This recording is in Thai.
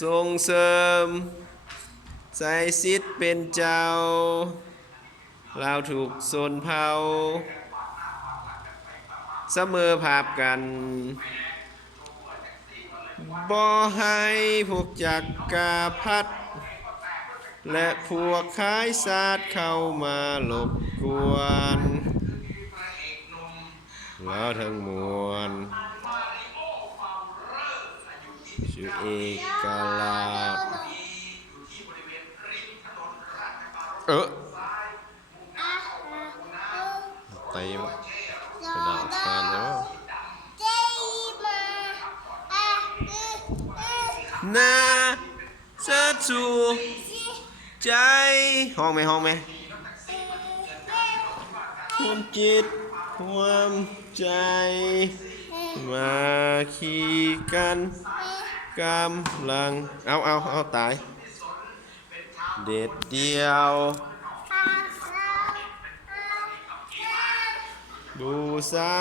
ส่งเสริมใส่สิทธิ์เป็นเจ้าลาวถูกชนเผ่าเสมอภาพกันบ่ให้พวกจักกาพัดและพวกขายศาสตร์เข้ามาหลบกวนแล้วทั้งมวลชื่อเอกราชไตเป็นอาการใช่ไหมนาเสิร์ชสู่ใจห้องไหมห้องไหมความจิตความใจมาขี่กันกำลังเอาตายเด็ดเดียวบูชา